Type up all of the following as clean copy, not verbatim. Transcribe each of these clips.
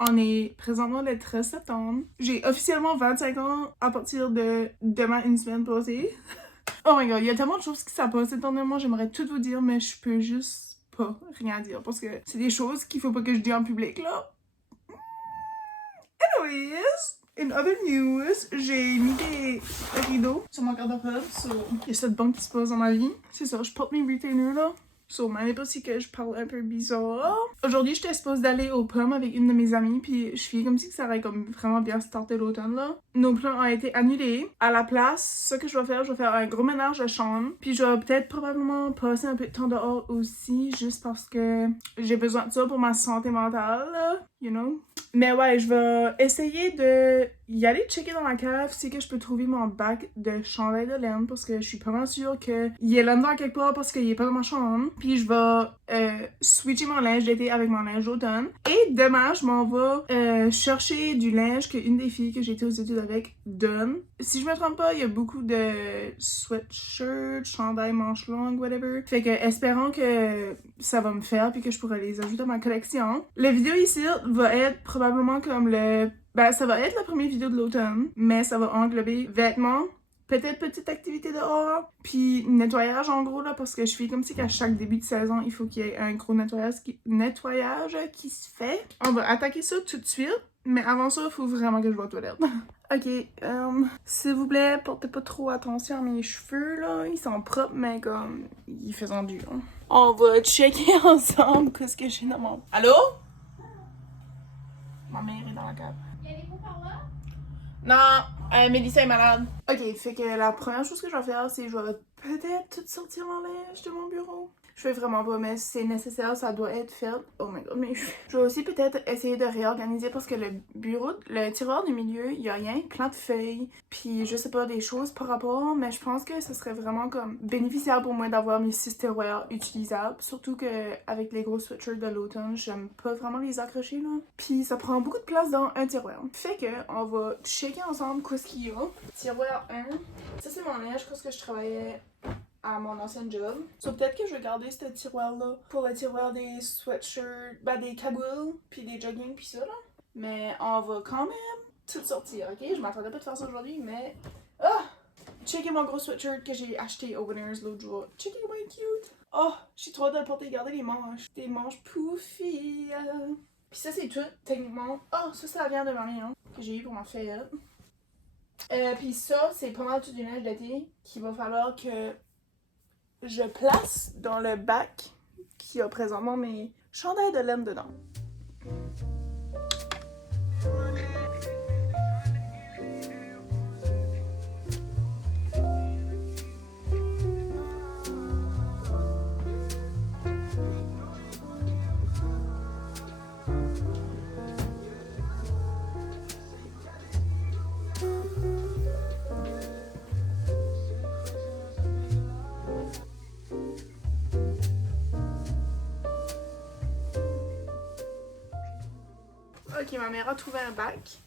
On est présentement le 13 septembre. J'ai officiellement 25 ans à partir de demain une semaine passée. Oh my god, il y a tellement de choses qui s'est passé dernièrement, j'aimerais tout vous dire, mais je peux juste pas rien dire parce que c'est des choses qu'il faut pas que je dise en public là. Anyways, in other news, j'ai mis des rideaux sur mon garde-robe. Il y a cette banque qui se passe dans ma vie. C'est ça, je porte mes retainers là. Même pas si que je parle un peu bizarre. Aujourd'hui, j'étais supposée d'aller aux pommes avec une de mes amies, puis je fais comme si ça aurait comme vraiment bien starté l'automne là. Nos plans ont été annulés. À la place, ce que je vais faire un gros ménage de chambre, puis je vais peut-être probablement passer un peu de temps dehors aussi, juste parce que j'ai besoin de ça pour ma santé mentale, là, you know. Mais ouais, je vais essayer de y aller checker dans la cave si que je peux trouver mon bac de chandail de laine parce que je suis pas mal sûre qu'il est là-dedans quelque part parce qu'il est pas dans ma chambre. Puis je vais switcher mon linge d'été avec mon linge d'automne. Et demain, je m'en vais chercher du linge qu'une des filles que j'ai été aux études avec donne. Si je me trompe pas, il y a beaucoup de sweatshirts, chandails manches longues, whatever. Fait que espérons que ça va me faire puis que je pourrai les ajouter à ma collection. La vidéo ici va être probablement comme ça va être la première vidéo de l'automne, mais ça va englober vêtements, peut-être petite activité dehors, puis nettoyage en gros là, parce que je fais comme si qu'à chaque début de saison, il faut qu'il y ait un gros nettoyage qui se fait. On va attaquer ça tout de suite, mais avant ça, il faut vraiment que je vais aux toilettes. Ok, s'il vous plaît, portez pas trop attention à mes cheveux là, ils sont propres, mais comme, ils font dur. On va checker ensemble qu'est-ce que j'ai dans mon... Allô? Ma mère est dans la cave. Non, Mélissa est malade. Ok, fait que la première chose que je vais faire, c'est que je vais peut-être tout sortir mon linge de mon bureau. Je fais vraiment pas, mais c'est nécessaire, ça doit être fait. Oh my god, mais je vais aussi peut-être essayer de réorganiser parce que le tiroir du milieu, il y a rien, plein de feuilles, puis je sais pas, des choses par rapport, mais je pense que ce serait vraiment comme bénéficiaire pour moi d'avoir mes 6 tiroirs utilisables. Surtout que avec les gros sweatshirts de l'automne, j'aime pas vraiment les accrocher là. Puis ça prend beaucoup de place dans un tiroir. Fait que on va checker ensemble qu'est-ce qu'il y a. Tiroir 1, ça c'est mon linge, parce que je travaillais à mon ancien job. Peut-être que je vais garder ce tiroir-là pour le tiroir des sweatshirts, des cagoules, puis des jogging, puis ça là. Mais on va quand même tout sortir, ok? Je m'attendais pas de faire ça aujourd'hui, mais... Ah! Checkez mon gros sweatshirt que j'ai acheté au Winners l'autre jour. Checkez comment il est cute! Oh! J'ai trop hâte de le porter. Regardez les manches. Des manches poufy. Puis ça, c'est tout, techniquement. Oh! Ça vient de ma mère, hein, que j'ai eu pour ma fête. Puis ça, c'est pas mal tout du linge d'été qu'il va falloir que je place dans le bac qui a présentement mes chandails de laine dedans. Ok, ma mère a trouvé un bac.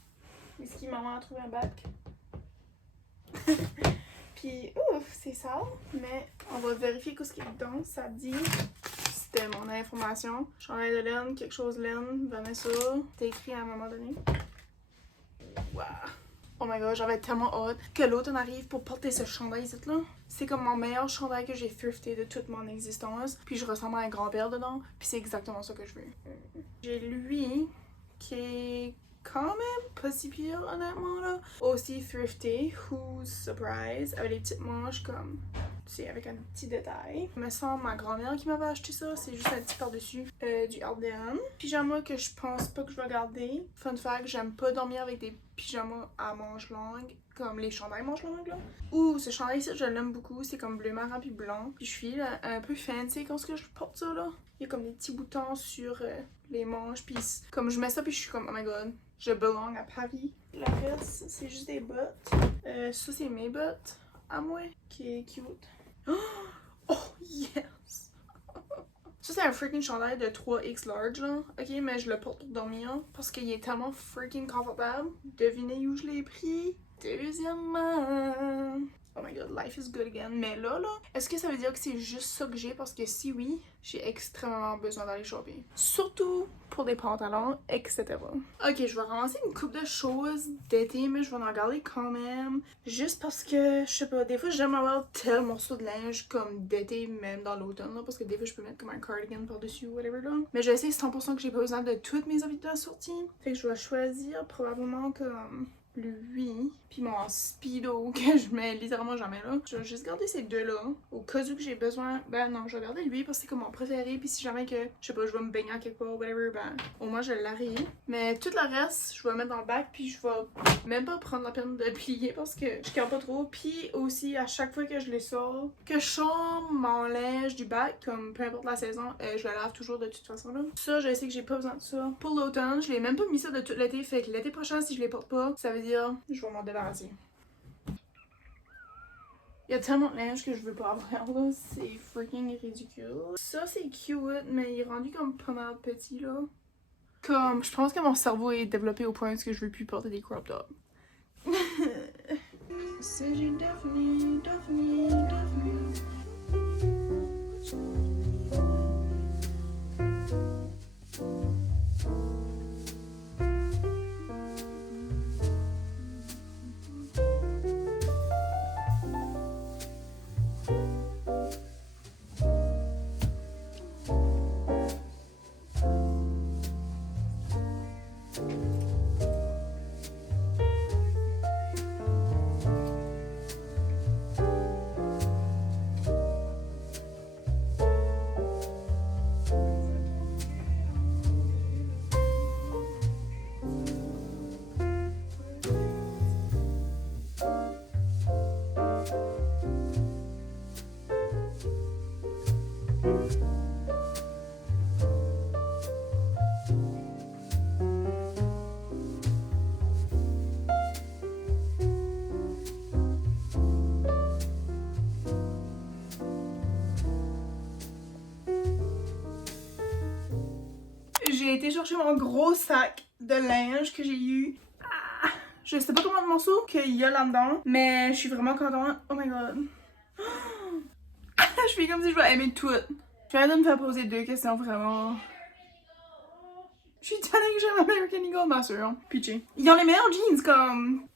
Est-ce que maman a trouvé un bac? Puis, ouf, c'est sale, mais on va vérifier ce qu'il y a dedans. Ça dit, c'était mon information. Chandail de laine, quelque chose laine, Vanessa. C'était écrit à un moment donné. Wow. Oh my god, j'avais tellement hâte que l'automne arrive pour porter ce chandail ici là. C'est comme mon meilleur chandail que j'ai thrifté de toute mon existence. Puis je ressemble à un grand-père dedans. Puis c'est exactement ça que je veux. J'ai lui qui est quand même pas si pire honnêtement là. Aussi thrifté, who's surprise, avec les petites manches comme, tu sais, avec un petit détail. Il me semble ma grand-mère qui m'avait acheté ça, c'est juste un petit par-dessus du Ardennes. Pyjama que je pense pas que je vais garder. Fun fact, j'aime pas dormir avec des pyjamas à manches longues, comme les chandails manches longues là. Ouh, ce chandail ici, je l'aime beaucoup, c'est comme bleu marron puis blanc. Puis je suis là, un peu fancy quand je porte ça là. Il y a comme des petits boutons sur les manches, puis comme je mets ça puis je suis comme oh my god, je belong à Paris. Le reste, c'est juste des bottes. Ça, c'est mes bottes à moi, qui est cute. Oh, yes! Ça, c'est un freaking chandail de 3X large, là. Ok, mais je le porte pour dormir parce qu'il est tellement freaking confortable. Devinez où je l'ai pris? Deuxièmement. Oh my god, life is good again. Mais là, est-ce que ça veut dire que c'est juste ça que j'ai? Parce que si oui, j'ai extrêmement besoin d'aller shopper. Surtout pour des pantalons, etc. Ok, je vais ramasser une coupe de choses d'été, mais je vais en garder quand même. Juste parce que, je sais pas, des fois j'aime avoir tel morceau de linge comme d'été, même dans l'automne, là. Parce que des fois je peux mettre comme un cardigan par-dessus ou whatever, là. Mais je sais 100% que j'ai pas besoin de toutes mes habits de la sortie. Fait que je vais choisir probablement comme lui, puis mon speedo que je mets littéralement jamais là. Je vais juste garder ces deux-là, au cas où que j'ai besoin. Ben non, je vais garder lui parce que c'est comme mon préféré, puis si jamais que, je sais pas, je vais me baigner à quelque part, whatever, ben au moins je l'arrive. Mais tout le reste, je vais mettre dans le bac, puis je vais même pas prendre la peine de plier parce que je garde pas trop. Puis aussi, à chaque fois que je les sors, que je sors mon linge du bac, comme peu importe la saison, je le lave toujours de toute façon là. Ça, je sais que j'ai pas besoin de ça. Pour l'automne, je l'ai même pas mis ça de tout l'été, fait que l'été prochain, si je les porte pas, ça veut dire je vais m'en débarrasser. Il y a tellement de linge que je veux pas avoir là, c'est freaking ridicule. Ça c'est cute, mais il est rendu comme pas mal petit là. Comme, je pense que mon cerveau est développé au point où je veux plus porter des crop tops. C'est definitely. J'ai été chercher mon gros sac de linge que j'ai eu. Je sais pas combien de morceaux qu'il y a là-dedans, mais je suis vraiment contente. Oh my god. Je fais comme si je vais aimer tout. Je viens de me faire poser deux questions vraiment. Je suis tannée que j'aime American Eagle, ma soeur. Pitché. Ils ont les meilleurs jeans comme.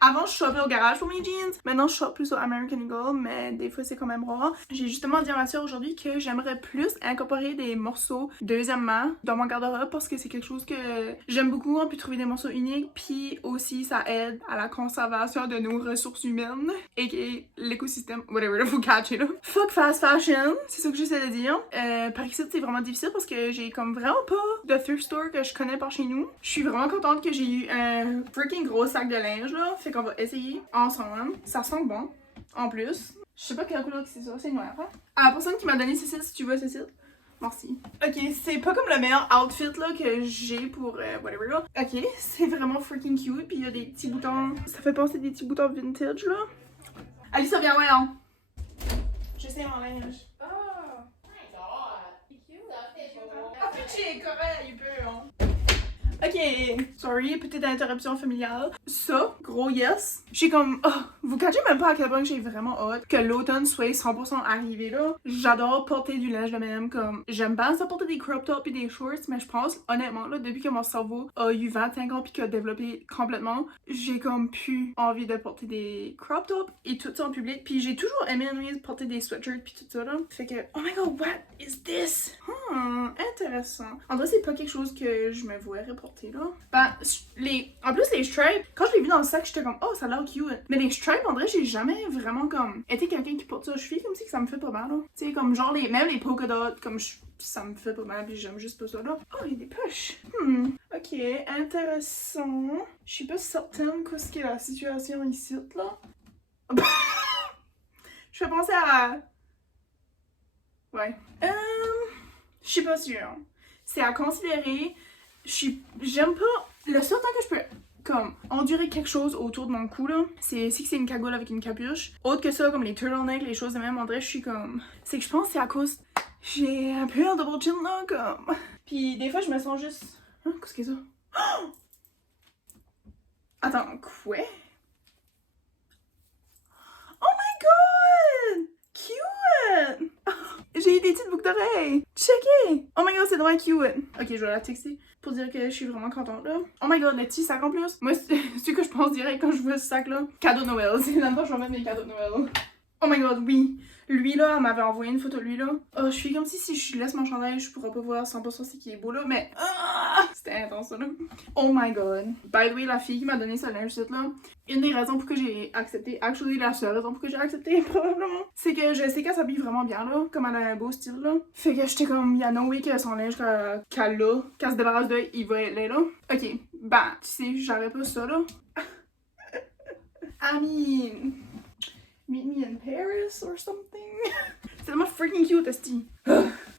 Avant, je shoppais au garage pour mes jeans. Maintenant, je shoppe plus au American Eagle, mais des fois, c'est quand même rare. J'ai justement dit à ma soeur aujourd'hui que j'aimerais plus incorporer des morceaux deuxième main dans mon garde-robe parce que c'est quelque chose que j'aime beaucoup. On peut trouver des morceaux uniques, puis aussi, ça aide à la conservation de nos ressources humaines et l'écosystème, whatever, vous catchez là. Fuck fast fashion, c'est ça que j'essaie de dire. Par ici, c'est vraiment difficile parce que j'ai comme vraiment pas de thrift store que je connais par chez nous. Je suis vraiment contente que j'ai eu un freaking gros sac de linge là. Fait qu'on va essayer ensemble. Ça sent bon, en plus. Je sais pas quelle couleur c'est ça, c'est noir. Hein? À la personne qui m'a donné ce site, si tu vois ce site, merci. Ok, c'est pas comme le meilleur outfit là que j'ai pour whatever là. Ok, c'est vraiment freaking cute. Puis il y a des petits boutons. Ça fait penser des petits boutons vintage là. Alissa, viens, ouais, non. J'essaie mon linge. Oh my god. C'est cute. Ah, pitché, correct, il peut, hein. Ok, sorry, petite interruption familiale. Ça, gros yes. J'ai comme, oh, vous catchez même pas à quel point j'ai vraiment hâte que l'automne soit 100% arrivé là. J'adore porter du linge de même, comme, j'aime bien ça porter des crop tops et des shorts, mais je pense, honnêtement, là, depuis que mon cerveau a eu 25 ans puis qu'il a développé complètement, j'ai comme plus envie de porter des crop tops et tout ça en public. Puis j'ai toujours aimé porter des sweatshirts puis tout ça là. Fait que, oh my god, what is this? Intéressant. En vrai, c'est pas quelque chose que je me verrais porter là. Ben, en plus, les stripes, quand je l'ai vu dans le sac, j'étais comme, oh, ça a l'air cute. Mais les stripes, en vrai, j'ai jamais vraiment comme été quelqu'un qui porte ça. Je suis comme si que ça me fait pas mal là. Tu sais, comme genre, même les polka dots, comme ça me fait pas mal, puis j'aime juste pas ça là. Oh, il y a des poches. Ok, intéressant. Je suis pas certaine qu'est-ce qu'est la situation ici là. Je vais penser à. Ouais. Je suis pas sûre. C'est à considérer. J'aime pas. Le seul temps que je peux comme endurer quelque chose autour de mon cou là, c'est si c'est une cagoule avec une capuche. Autre que ça, comme les turtlenecks, les choses de même, en vrai, je suis comme. C'est que je pense que c'est à cause j'ai un peu un double chin là, comme. Puis des fois, je me sens juste. Hein, qu'est-ce que c'est ça? Oh! Attends, quoi? Oh my god! Cute! J'ai des petites boucles d'oreilles! Checkez! Oh my god, c'est vraiment cute! Ok, je vais la texter pour dire que je suis vraiment contente là. Oh my god, le petit sac en plus! Moi, c'est ce que je pense direct quand je vois ce sac là. Cadeau de Noël, c'est là-dedans je vais mettre mes cadeaux de Noël. Oh my god, oui! Lui là, elle m'avait envoyé une photo de lui là. Oh, je suis comme si je laisse mon chandail, je pourrais pas voir 100% c'est qui est beau là, mais. C'était intense là. Oh my god. By the way, la fille qui m'a donné ce linge là, une des raisons pour que j'ai accepté, actually la seule raison pour que j'ai accepté probablement, c'est que je sais qu'elle s'habille vraiment bien là, comme elle a un beau style là. Fait que j'étais comme, y'a no way que son linge qu'elle a, qu'elle se débarrasse de, il va être là. Ok, ben, tu sais, j'aurais pas ça là. I mean, meet me in Paris or something. C'est tellement freaking cute, esti.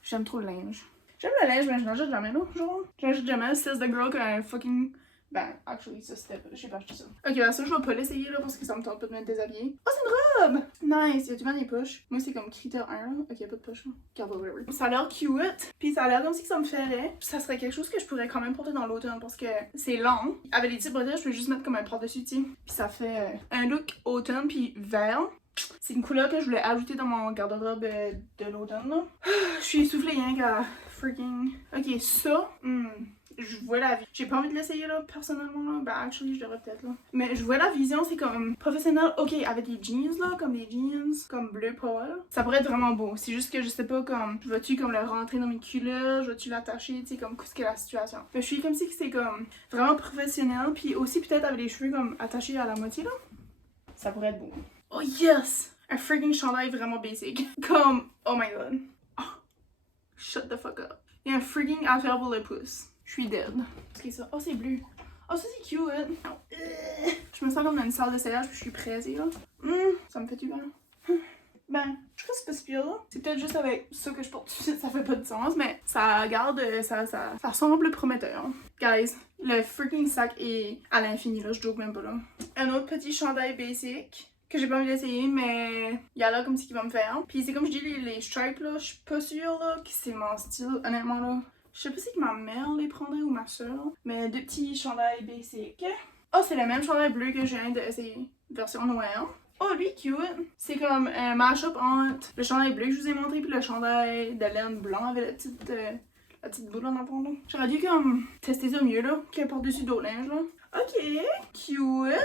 J'aime trop le linge. J'aime le linge, mais je n'achète jamais là, genre. J'achète jamais, c'est the girl qu'un fucking. Ben, actually, ça c'était. J'ai pas acheté ça. Ok, ben ça, je vais pas l'essayer là parce que ça me tente pas de me déshabiller. Oh, c'est une robe! Nice, y a du mal les poches. Moi, c'est comme critère 1 là. Ok, y'a pas de poche là. Regarde, whatever. Ça a l'air cute, pis ça a l'air comme si ça me ferait. Ça serait quelque chose que je pourrais quand même porter dans l'automne parce que c'est long. Avec les petits bretelles, je peux juste mettre comme un par-dessus, tu sais. Pis ça fait un look automne pis vert. C'est une couleur que je voulais ajouter dans mon garde-robe de l'automne là. Je suis essoufflée rien qu'à freaking. Ok, ça. Je vois la vie. J'ai pas envie de l'essayer là, personnellement là. Ben, actually, je devrais peut-être là. Mais je vois la vision, c'est comme professionnel. Ok, avec des jeans là, comme des jeans, comme bleu pâle. Ça pourrait être vraiment beau. C'est juste que je sais pas, comme, vas-tu comme le rentrer dans mes culottes, vas-tu l'attacher, tu sais, comme, qu'est-ce que la situation. Fait, je suis comme si c'est comme vraiment professionnel. Puis aussi, peut-être avec les cheveux comme attachés à la moitié là. Ça pourrait être beau. Oh yes! Un freaking chandail vraiment basic. Comme, oh my god. Oh, shut the fuck up. Il y a un freaking affaire pour le pouce. Je suis dead. Qu'est-ce que c'est ça? Oh, c'est bleu. Oh, ça c'est cute. Je me sens comme dans une salle d'essayage puis je suis pressée là. Ça me fait du bien. Ben, je trouve que c'est pas si pire là. C'est peut-être juste avec ça que je porte tout de suite, ça fait pas de sens, mais ça garde, ça semble prometteur. Guys, le freaking sac est à l'infini là, je joke même pas là. Un autre petit chandail basic que j'ai pas envie d'essayer, mais il y a là comme ce qu'il va me faire. Puis c'est comme je dis, les stripes là, je suis pas sûre là que c'est mon style, honnêtement là. Je sais pas si ma mère les prendrait ou ma soeur, mais deux petits chandails basic. Oh, c'est le même chandail bleu que je viens d'essayer, version noire. Oh, lui, cute! C'est comme un mash-up entre le chandail bleu que je vous ai montré puis le chandail de laine blanc avec la petite boule en fond là. J'aurais dû comme tester ça mieux là, que par-dessus d'autres linges là. Ok, cute.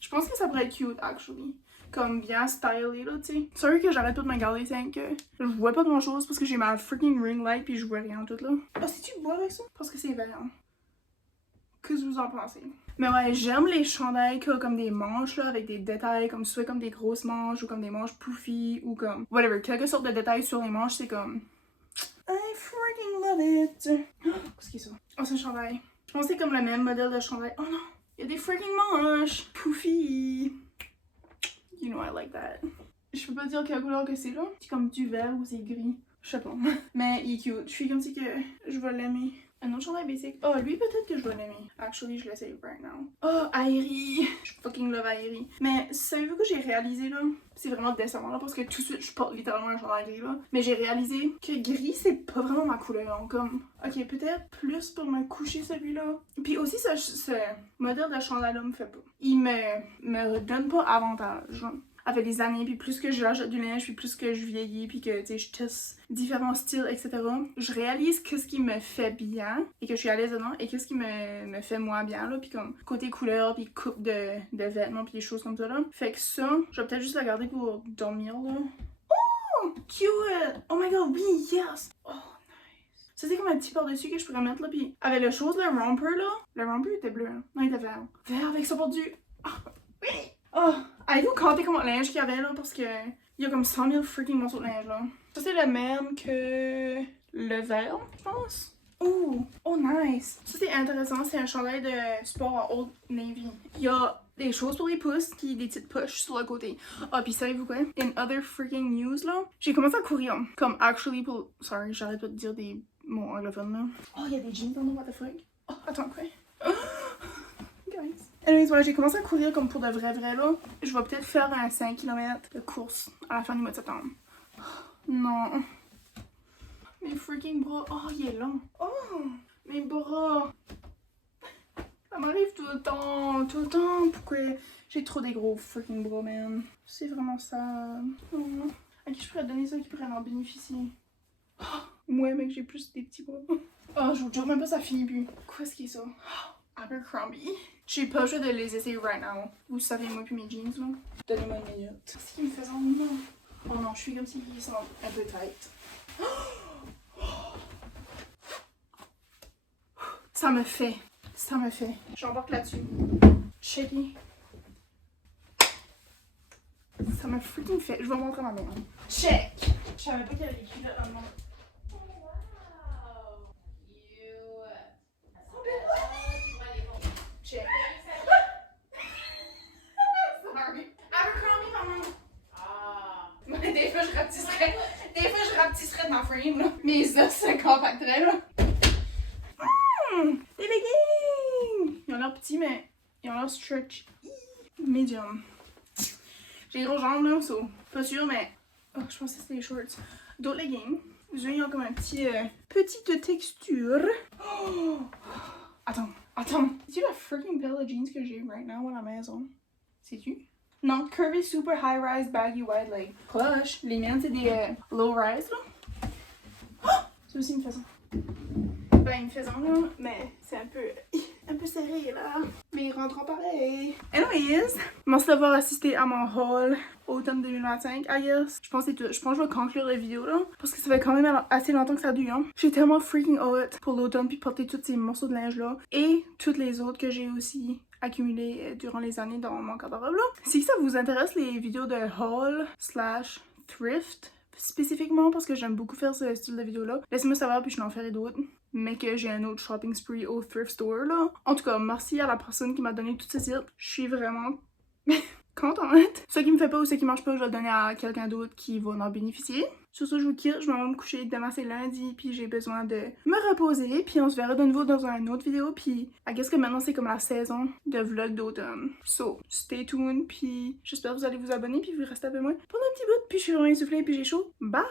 Je pense que ça pourrait être cute, actually. Comme bien stylé là, tu sais. C'est vrai que j'arrête pas de me garder, c'est que je vois pas grand chose parce que j'ai ma freaking ring light puis je vois rien tout là. Oh, c'est-tu bois avec ça? Parce que c'est vert. Qu'est-ce que vous en pensez? Mais ouais, j'aime les chandails qui ont comme des manches là, avec des détails, comme soit comme des grosses manches ou comme des manches poufy ou comme whatever. Quelque sorte de détails sur les manches, c'est comme. I freaking love it! Qu'est-ce que c'est ça? Oh, c'est un chandail. Je pense que c'est comme le même modèle de chandail. Oh non! Il y a des freaking manches! Poufy! You know I like that. Je peux pas dire quelle couleur que c'est là. C'est comme du vert ou c'est gris. Je sais pas. Mais il est cute. Je suis comme si que je vais l'aimer. Un autre chandail basic. Oh, lui peut-être que je vais l'aimer. Actually, je l'essaye right now. Oh, Aerie. Je fucking love Aerie. Mais savez-vous que j'ai réalisé là? C'est vraiment décevant là parce que tout de suite je porte littéralement un chandail gris là. Mais j'ai réalisé que gris c'est pas vraiment ma couleur. Comme, ok, peut-être plus pour me coucher celui-là. Puis aussi ce modèle de chandail là me fait pas. Il me donne pas avantage. Avec les années, puis plus que j'achète du linge, puis plus que je vieillis, puis que, tu sais, je teste différents styles, etc. Je réalise qu'est-ce qui me fait bien, et que je suis à l'aise dedans, et qu'est-ce qui me fait moins bien, là, puis comme côté couleur, puis coupe de vêtements, puis des choses comme ça, là. Fait que ça, je vais peut-être juste la garder pour dormir, là. Oh! Cute! Oh my god, oui, yes! Oh, nice! Ça, c'est comme un petit par-dessus que je pourrais mettre, là, puis avec le chose, le romper, là. Le romper était bleu, hein? Non, il était vert. Vert avec ça par-dessus. Ah, oui! Oh! Avez-vous compté comment le linge qu'il y avait là? Parce que il y a comme 100 000 freaking morceaux de linge là. Ça c'est le même que le vert, je pense. Oh nice! Ça c'est intéressant, c'est un chandail de sport en Old Navy. Il y a des choses pour les pouces, qui des petites poches sur le côté. Ah, puis savez-vous quoi? In other freaking news là, j'ai commencé à courir. Comme actually pour. Sorry, j'arrête pas de dire des mots anglophones là. Oh, il y a des jeans dans le what the fuck? Oh, attends, quoi? Guys. Anyways, voilà, j'ai commencé à courir comme pour de vrai là. Je vais peut-être faire un 5 km de course à la fin du mois de septembre. Non. Mes freaking bras. Oh, il est long. Oh, mes bras. Ça m'arrive tout le temps. Tout le temps. Pourquoi j'ai trop des gros freaking bras, man. C'est vraiment ça. Oh. À qui je pourrais donner ça qui pourrait en bénéficier? Oh, moi, mec, j'ai plus des petits bras. Oh, je vous jure, même pas ça finit plus. Quoi est-ce qui est ça? Oh, Abercrombie. J'ai pas le choix de les essayer right now. Vous savez, moi puis mes jeans, là. Donnez-moi une minute. Qu'est-ce qui me fait ça? Non. Oh non, je suis comme si ils sont un peu tight. Ça me fait. Ça me fait. J'embarque là-dessus. Shaky. Ça m'a freaking fait. Je vais montrer ma main. Check! Je savais pas qu'il y avait des culottes dans le monde. Check. Sorry. Abercrombie, maman. Ah. Des fois, je rapetisserais dans frame, là. Mes os se compacteraient, là. Des leggings! Ils ont l'air petits, mais ils ont l'air stretch. Medium. J'ai des grosses jambes, là, so. Pas sûr, mais. Oh, je pensais que c'était des shorts. D'autres leggings. Ils ont comme un petit. Petite texture. Oh! Attends. C'est-tu la freaking paire de jeans que j'ai right now à la maison? C'est-tu? Non, curvy super high rise baggy wide leg. Cloche. Les miennes, c'est des low rise, là. Oh! Ça aussi, il me fait ça. Ben, il me fait ça, là, mais c'est un peu serré, là. Mais il rentre pareil. Anyways, merci d'avoir assisté à mon haul automne 2025, I guess. Je pense que c'est tout. Je pense que je vais conclure la vidéo, là. Parce que ça fait quand même assez longtemps que ça dure, hein. J'ai tellement freaking hâte pour l'automne puis porter tous ces morceaux de linge-là. Et toutes les autres que j'ai aussi accumulées durant les années dans mon garde-robe, là. Si ça vous intéresse, les vidéos de haul / thrift, spécifiquement parce que j'aime beaucoup faire ce style de vidéo-là, laissez-moi savoir puis je n'en ferai d'autres. Mais que j'ai un autre shopping spree au thrift store, là. En tout cas, merci à la personne qui m'a donné tous ces tips. Je suis vraiment contente. Ce qui me fait pas ou ce qui marche pas, je vais le donner à quelqu'un d'autre qui va en bénéficier. Sur ce, je vous quitte. Je m'en vais me coucher. Demain, c'est lundi, puis j'ai besoin de me reposer. Puis on se verra de nouveau dans une autre vidéo. Puis, I guess que maintenant, c'est comme la saison de vlog d'automne. So, stay tuned. Puis, j'espère que vous allez vous abonner, puis vous restez avec moi pendant un petit bout. Puis, je suis vraiment essoufflée, puis j'ai chaud. Bye!